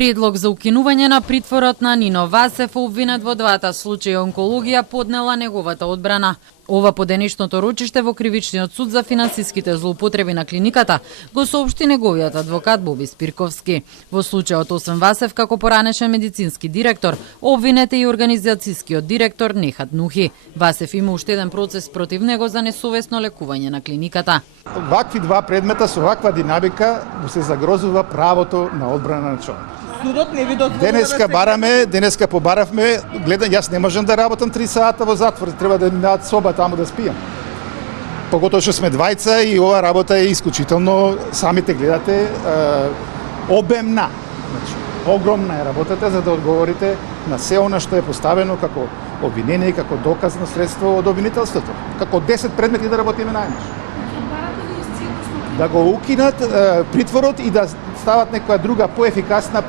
Предлог за укинување на притворот на Нино Васев, обвинет во двата случаи онкологија, поднела неговата одбрана. Ова по денешното рочиште во Кривичниот суд за финансиските злоупотреби на клиниката го соопшти неговиот адвокат Боби Спирковски. Во случајот освен Васев како поранешен медицински директор, обвинет е и организацијскиот директор Нехат Нухи. Васев има уште еден процес против него за несовесно лекување на клиниката. Вакви два предмета со ваква динамика му се загрозува правото на одбрана на човек. Судот не ви дозволува Денеска побаравме, гледам, јас не можам да работам 3 сата во затвор, треба да ми дадат соба таму да спијам. Поготоа што сме двајца и ова работа е исклучително, самите гледате, обемна. Значи, огромна е работата за да одговорите на се она што е поставено како обвинение и како доказно средство од обвинителството. Како 10 предмети да работиме најмногу. Да го укинат притворот и да стават некоја друга поефикасна,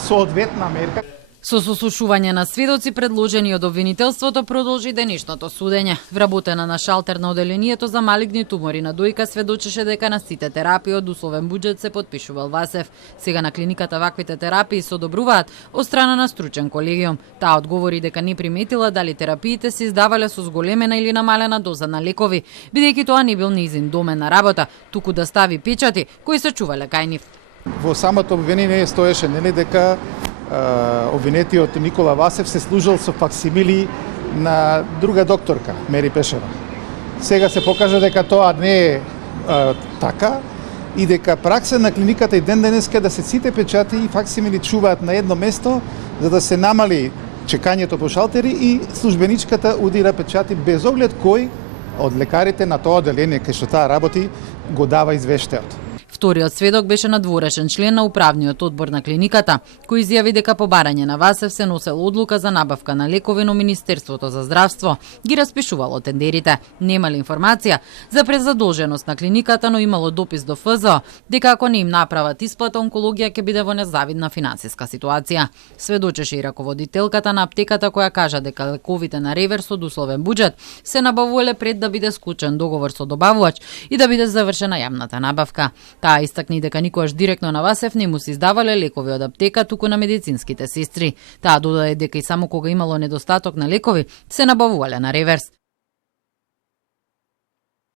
соодветна мерка. Со сослушување на сведоци предложени од обвинителството продолжи денешното судење. Вработена на шалтер на оделението за малигни тумори на дојка сведочеше дека на сите терапии од условен буџет се потпишувал Васев. Сега на клиниката ваквите терапии се одобруваат од страна на стручен колегиум. Таа одговори дека не приметила дали терапиите се издавале со зголемена или намалена доза на лекови, бидејќи тоа не бил нејзин домена работа, туку да стави печати кои се чувале кај нив. Во самото обвинение стоеше нели дека обвинетиот Никола Васев се служил со факсимили на друга докторка, Мери Пешева. Сега се покажа дека тоа не е така и дека пракса на клиниката и ден денеска да се сите печати и факсимили чуваат на едно место за да се намали чекањето по шалтери и службеничката удира печати без оглед кој од лекарите на тоа оделение кај што таа работи го дава извештајот. Вториот сведок беше надворешен член на управниот одбор на клиниката, кој изјави дека по барање на Васев се носел одлука за набавка на лекови, но Министерството за здравство ги распишувало тендерите. Немало информација за презадолженост на клиниката, но имало допис до ФЗО дека ако не им направат исплата, онкологија ќе биде во незавидна финансиска ситуација. Сведочеше и раководителката на аптеката која кажа дека лековите на реверс од условен буџет се набавувале пред да биде склучен договор со добавувач и да биде завршена јавната набавка. Таа истакни дека никогаш директно на Васев не му се издавале лекови од аптека, туку на медицинските сестри. Таа додаде дека и само кога имало недостаток на лекови, се набавувале на реверс.